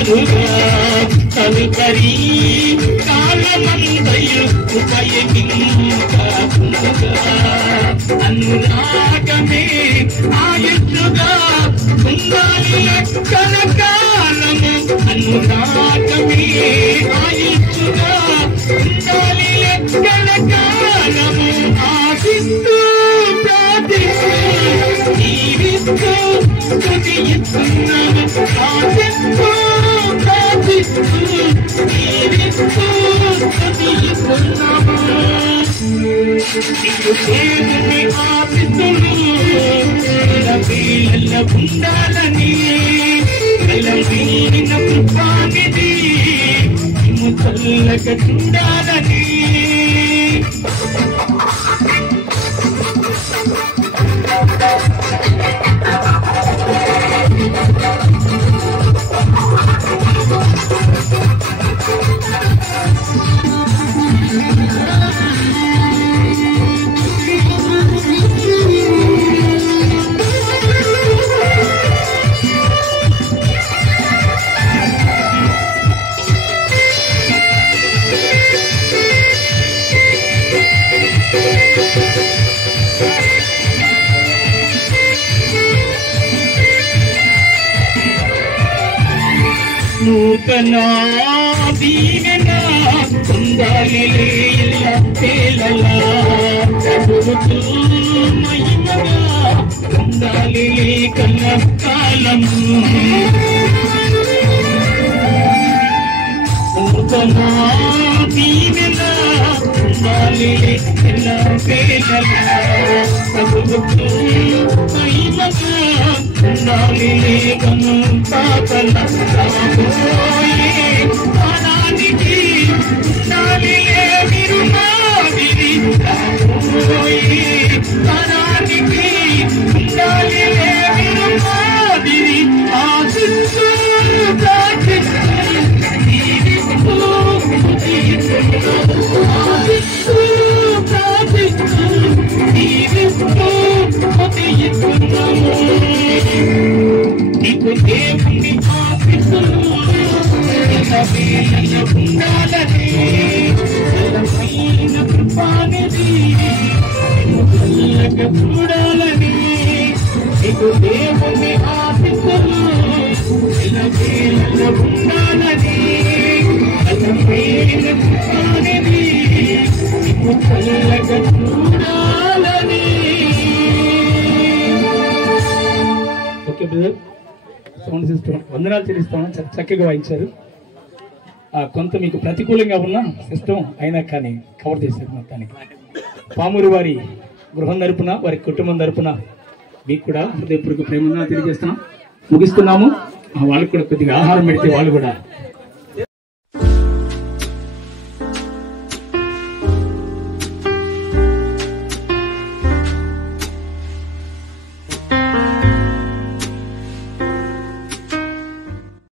మారుగా తదుపరి కాలమందయు ఉపయోగించుగా అనురాగమే ఆయుష్గా ఉండాలి కనకాలము అనురాగమే ఆయుష్గా ఉండాలి కనకాలము ఆశిస్తూ ప్రార్థిస్తూ జీవిస్తూ స్తుతిస్తున్నాము ఆశిస్తూ ప్రార్థిస్తూ జీవిస్తూ స్తుతిస్తున్నాము దేవుని ఆశిస్తులు పిల్లల ఉండాలని బలమైన కృపానిధి చల్లగా ఉండాలని నూతన దీవెన పొందాలి తేలలా ప్రభుత్వ మహిమగా పొందాలి కన్న కాలము నూతన దీవెన పొందాలి కన్న తేలలా ప్రభుత్వ మహిమగా ఉండాలి కను పాపల రాబోయే కాలానికి ఉండాలి మీరు మాదిరి రాబోయే కాలానికి ఉండాలి మీరు మాదిరి ఆశిస్తూ ప్రార్థిస్తూ జీవిస్తూ ఆశిస్తూ ప్రార్థిస్తూ జీవిస్తూ నీకు దేవుని ఆశిస్తులు ఉండాలని బలమైన కృపానిధి చల్లగా చూడాలని నీకు దేవుని ఆశిస్తులు ఉండాలని బలమైన కృపానిధి నీకు చల్లగా చూడాలని. ఓకే బ్రదర్, సౌండ్ సిస్టమ్ వందనాలు చెల్లిస్తామని చక్కగా వాయించారు. కొంత మీకు ప్రతికూలంగా ఉన్న సిస్టమ్ అయినా కానీ కవర్ చేశారు మొత్తానికి. పామూరు వారి గృహం తరపున వారి కుటుంబం తరపున మీకు కూడా హృదయపూర్వక ప్రేమను తెలియజేస్తున్నాం. ముగిస్తున్నాము. వాళ్ళకి కూడా కొద్దిగా ఆహారం పెడితే వాళ్ళు కూడా